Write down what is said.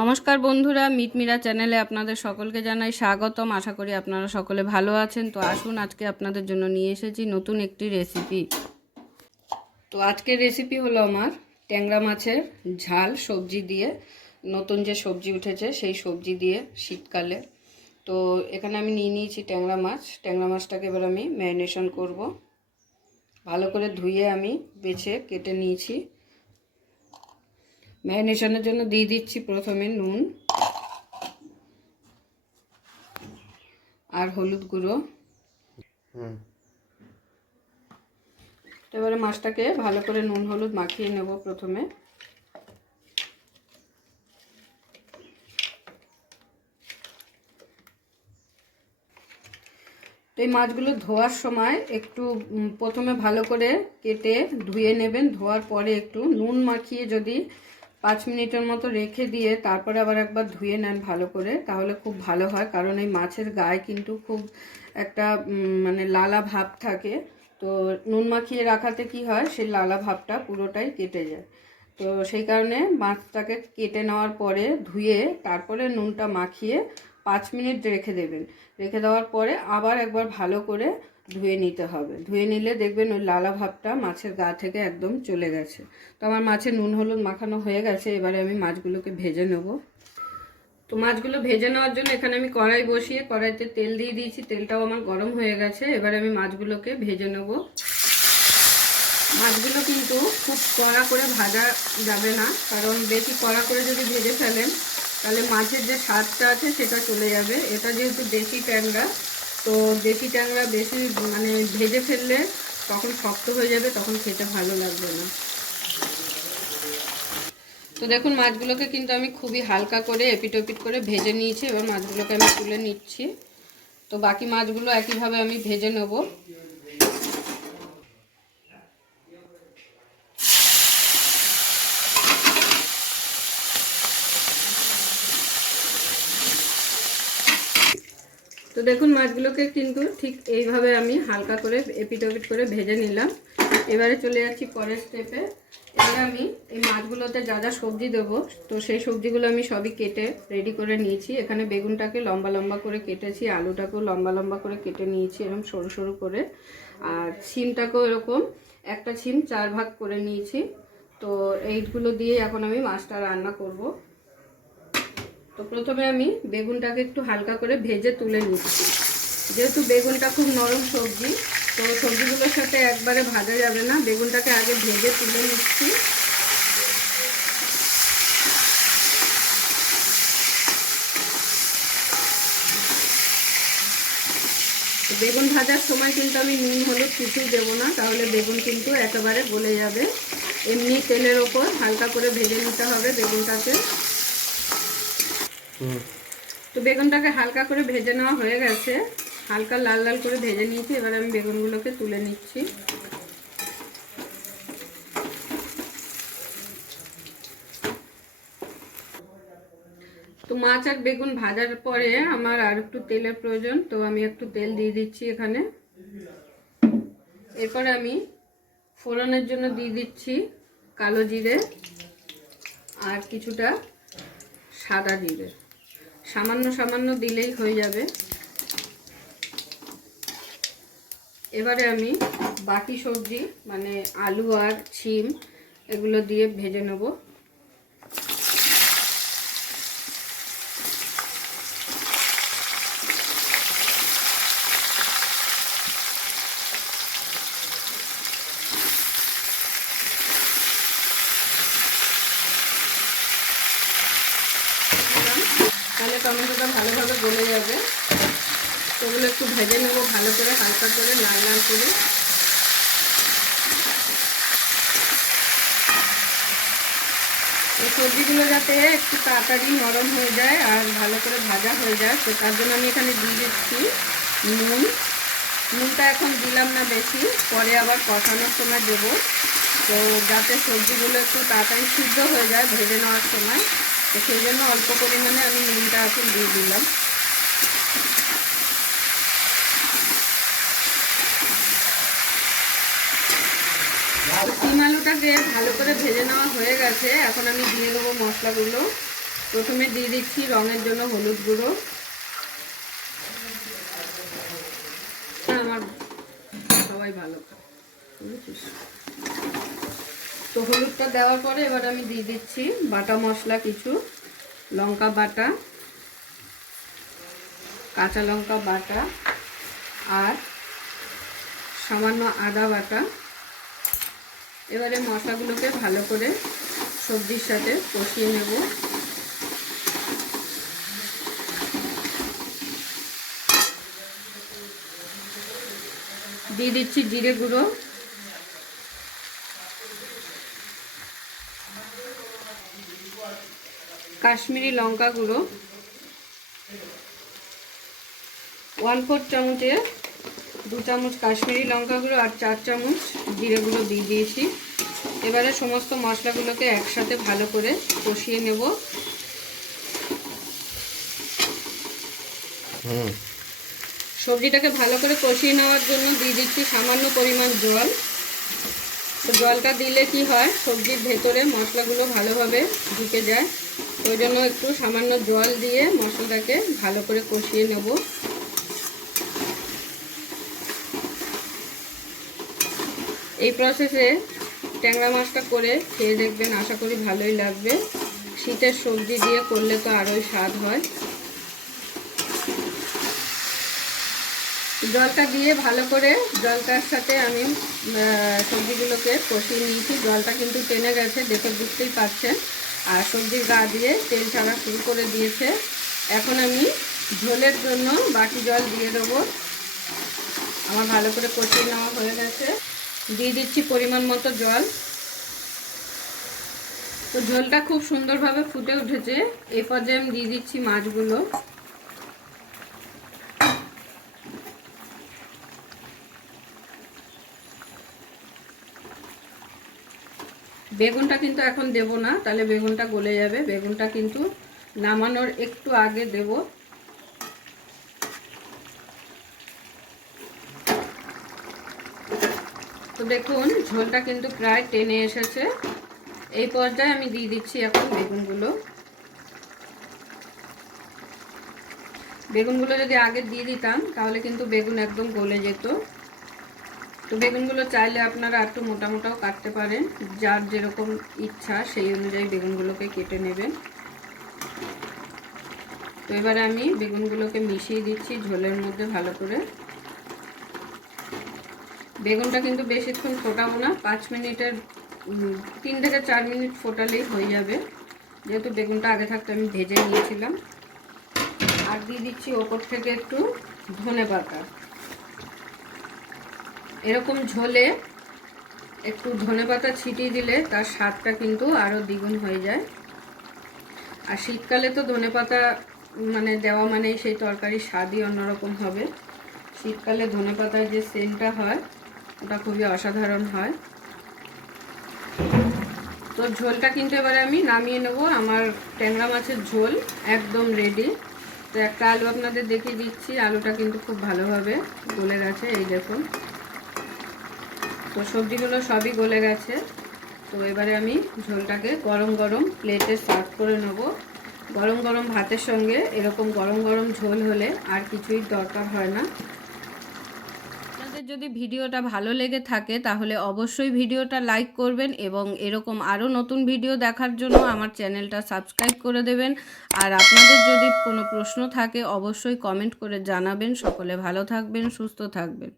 নমস্কার বন্ধুরা, মিটমিরা চ্যানেলে আপনাদের সকলকে জানাই স্বাগতম। আশা করি আপনারা সকলে ভালো আছেন। তো আসুন, আজকে আপনাদের জন্য নিয়ে এসেছি নতুন একটি রেসিপি। তো আজকের রেসিপি হলো আমার ট্যাংরা মাছের ঝাল সবজি দিয়ে, নতুন যে সবজি উঠেছে সেই সবজি দিয়ে শীতকালে। তো এখানে আমি নিয়ে নিয়েছি ট্যাংরা মাছ। ট্যাংরা মাছটাকে এবার আমি ম্যারিনেশন করব। ভালো করে ধুয়ে আমি বেছে কেটে নিয়েছি। ম্যারিনেশনের জন্য দিয়ে দিচ্ছি প্রথমে নুন আর হলুদ গুঁড়ো। এবারে মাছটাকে ভালো করে নুন হলুদ মাখিয়ে নেব প্রথমে। তো এই মাছগুলো ধোয়ার সময় একটু প্রথমে ভালো করে কেটে ধুয়ে নেবেন। ধোয়ার পরে একটু নুন মাখিয়ে যদি 5 মিনিটের মতো রেখে দিয়ে তারপরে আবার একবার ধুয়ে নেন ভালো করে, তাহলে খুব ভালো হয়। কারণ এই মাছের গায়ে কিন্তু খুব একটা মানে লালা ভাব থাকে। তো নুন মাখিয়ে রাখাতে কি হয়, সেই লালা ভাবটা পুরোটাই কেটে যায়। তো সেই কারণে মাছটাকে কেটে নেওয়ার পরে ধুয়ে তারপরে নুনটা মাখিয়ে 5 মিনিট রেখে দেবেন। রেখে দেওয়ার পরে আবার একবার ভালো করে ধুয়ে নিতে হবে। ধুয়ে নিলে দেখবেন ওই লালা ভাবটা মাছের গা থেকে একদম চলে গেছে। তো আমার মাছের নুন হলুদ মাখানো হয়ে গেছে। এবারে আমি মাছগুলোকে ভেজে নেব। তো মাছগুলো ভেজে নেওয়ার জন্য এখানে আমি কড়াই বসিয়ে কড়াইতে তেল দিয়ে দিয়েছি। তেলটাও আমার গরম হয়ে গেছে। এবারে আমি মাছগুলোকে ভেজে নেব। মাছগুলো কিন্তু খুব কড়া করে ভাজা যাবে না, কারণ বেশি কড়া করে যদি ভেজে ফেলেন তাহলে মাছের যে স্বাদটা আছে সেটা চলে যাবে। এটা যেহেতু দেশি ট্যাংরা, তো দেশি ট্যাংরা বেশি মানে ভেজে ফেললে তখন শক্ত হয়ে যাবে, তখন খেতে ভালো লাগবে না। তো দেখুন, মাছগুলোকে কিন্তু আমি খুবই হালকা করে এপিট ওপিট করে ভেজে নিয়েছি। এবার মাছগুলোকে আমি তুলে নিচ্ছি। তো বাকি মাছগুলো একইভাবে আমি ভেজে নেব। তো দেখুন, মাছগুলোকে কিন্তু ঠিক এইভাবে আমি হালকা করে এপিট ওপিট করে ভেজে নিলাম। এবারে চলে যাচ্ছি পরের স্টেপে। এবারে আমি এই মাছগুলোতে যা যা সবজি দেবো, তো সেই সবজিগুলো আমি সবই কেটে রেডি করে নিয়েছি। এখানে বেগুনটাকে লম্বা লম্বা করে কেটেছি, আলুটাকেও লম্বা লম্বা করে কেটে নিয়েছি এরকম সরু সরু করে, আর সিমটাকেও এরকম একটা সিম 4 ভাগ করে নিয়েছি। তো এইগুলো দিয়ে এখন আমি মাছটা রান্না করব। তো প্রথমে আমি বেগুনটাকে একটু হালকা করে ভেজে তুলে নিচ্ছি। যেহেতু বেগুনটা খুব নরম সবজি, তো সবজিগুলোর সাথে একবারে ভাজা যাবে না, বেগুনটাকে আগে ভেজে তুলে নিচ্ছি। বেগুন ভাজার সময় কিন্তু আমি নুন হলুদ কিছুই দেবো না, তাহলে বেগুন কিন্তু একেবারে গলে যাবে। এমনি তেলের ওপর হালকা করে ভেজে নিতে হবে বেগুনটাকে। তো বেগুনটাকে হালকা করে ভেজে নেওয়া হয়ে গেছে, হালকা লাল লাল করে ভেজে নিয়েছি। এবার আমি বেগুনগুলোকে তুলে নিচ্ছি। তো মাছ আর বেগুন ভাজার পরে আমার আর একটু তেলের প্রয়োজন, তো আমি একটু তেল দিয়ে দিচ্ছি এখানে। এরপরে আমি ফোড়নের জন্য দিয়ে দিচ্ছি কালো জিরে আর কিছুটা সাদা জিরে, সামান্য সামান্য দিলেই হয়ে যাবে। এবারে আমি বাকি সবজি মানে আলু আর শিম এগুলো দিয়ে ভেজে নেব। তাহলে টমেটোটা ভালোভাবে গলে যাবে। সেগুলো একটু ভেজে নেব ভালো করে, হালকা করে লাল লাল করে। এই সবজিগুলো যাতে একটু তাড়াতাড়ি নরম হয়ে যায় আর ভালো করে ভাজা হয়ে যায়, তো তার জন্য আমি এখানে দিয়ে দিচ্ছি নুন। নুনটা এখন দিলাম না বেশি, পরে আবার কষানোর সময় দেবো। তো যাতে সবজিগুলো একটু তাড়াতাড়ি সিদ্ধ হয়ে যায় ভেজে নেওয়ার সময়, তো সেই জন্য অল্প পরিমাণে আমি নুনটা এখন দিয়ে দিলাম। সিম আলুটাকে ভালো করে ভেজে নেওয়া হয়ে গেছে। এখন আমি দিয়ে দেবো মশলাগুলো। প্রথমে দিয়ে দিচ্ছি রঙের জন্য হলুদ গুঁড়ো। আমার সবাই ভালো খায়, বুঝেছিস? তো হলুদটা দেওয়ার পরে এবার আমি দিয়ে দিচ্ছি বাটা মশলা কিছু, লঙ্কা বাটা, কাঁচা লঙ্কা বাটা আর সামান্য আদা বাটা। এবারে মশলাগুলোকে ভালো করে সবজির সাথে কষিয়ে নেব। দিয়ে দিচ্ছি জিরে গুঁড়ো, কাশ্মীরি লঙ্কা গুঁড়ো 1/4 চামচে 2 চামচ কাশ্মীরি লঙ্কা গুঁড়ো আর 4 চামচ জিরে গুঁড়ো দিয়ে দিয়েছি। এবারে সমস্ত মশলাগুলোকে একসাথে ভালো করে কষিয়ে নেব। সবজিটাকে ভালো করে কষিয়ে নেওয়ার জন্য দিয়ে দিচ্ছি সামান্য পরিমাণ জল। তো জলটা দিলে কি হয়, সবজির ভেতরে মশলাগুলো ভালোভাবে ঢুকে যায়। ওই জন্য একটু সামান্য জল দিয়ে মশলাটাকে ভালো করে কষিয়ে নেব। এই প্রসেসে ট্যাংরা মাছটা করে খেয়ে দেখবেন, আশা করি ভালোই লাগবে। শীতের সবজি দিয়ে করলে তো আরোই স্বাদ হয়। জলটা দিয়ে ভালো করে জলটার সাথে আমি সবজিগুলোকে কষিয়ে নিয়েছি। জলটা কিন্তু টেনে গেছে, দেখে বুঝতেই পারছেন। আর সবজির গা দিয়ে তেল ছাড়া শুরু করে দিয়েছে। এখন আমি ঝোলের জন্য বাকি জল দিয়ে দেবো। আমার ভালো করে কষিয়ে নেওয়া হয়ে গেছে। দিয়ে দিচ্ছি পরিমাণ মতো জল। তো ঝোলটা খুব সুন্দরভাবে ফুটে উঠেছে। এই পর্যায়ে আমি দিয়ে দিচ্ছি মাছগুলো। বেগুনটা কিন্তু এখন দেব না, তাহলে বেগুনটা গলে যাবে। বেগুনটা কিন্তু নামানোর একটু আগে দেব। তো দেখুন ঝোলটা কিন্তু প্রায় টেনে এসেছে। এই পর্যায়ে আমি দিয়ে দিচ্ছি এখন বেগুনগুলো। বেগুনগুলো যদি আগে দিয়ে দিতাম তাহলে কিন্তু বেগুন একদম গলে যেত। তো বেগুনগুলো চাইলে আপনারা একটু মোটা মোটাও কাটতে পারেন, যার যেরকম ইচ্ছা সেই অনুযায়ী বেগুনগুলোকে কেটে নেবেন। তো এবারে আমি বেগুনগুলোকে মিশিয়ে দিচ্ছি ঝোলের মধ্যে ভালো করে। বেগুনটা কিন্তু বেশিক্ষণ ফোটাবো না, 5 মিনিটের 3 থেকে 4 মিনিট ফোটালেই হয়ে যাবে, যেহেতু বেগুনটা আগে থাকতে আমি ভেজে নিয়েছিলাম। আর দিয়ে দিচ্ছি ওপর থেকে একটু ধনেপাতা। এরকম ঝোলে একটু ধনেপাতা ছিটিয়ে দিলে তার স্বাদটা কিন্তু আরও দ্বিগুণ হয়ে যায়। আর শীতকালে তো ধনেপাতা মানে দেওয়া মানে সেই তরকারির স্বাদই অন্যরকম হবে। শীতকালে ধনেপাতার যে সেন্টটা হয় ওটা খুবই অসাধারণ হয়। তো ঝোলটা কিন্তু এবারে আমি নামিয়ে নেব। আমার ট্যাংরা মাছের ঝোল একদম রেডি। তো একটা আলু আপনাদের দেখিয়ে দিচ্ছি, আলুটা কিন্তু খুব ভালোভাবে গলে গেছে, এই দেখুন। তো সবজিগুলো সবই গলে গেছে। তো এবারে আমি ঝোলটাকে গরম গরম প্লেটে সার্ভ করে নেব। গরম গরম ভাতের সঙ্গে এরকম গরম গরম ঝোল হলে আর কিছুই দরকার হয় না। আপনাদের যদি ভিডিওটা ভালো লেগে থাকে তাহলে অবশ্যই ভিডিওটা লাইক করবেন এবং এরকম আরও নতুন ভিডিও দেখার জন্য আমার চ্যানেলটা সাবস্ক্রাইব করে দেবেন। আর আপনাদের যদি কোনো প্রশ্ন থাকে অবশ্যই কমেন্ট করে জানাবেন। সকলে ভালো থাকবেন, সুস্থ থাকবেন।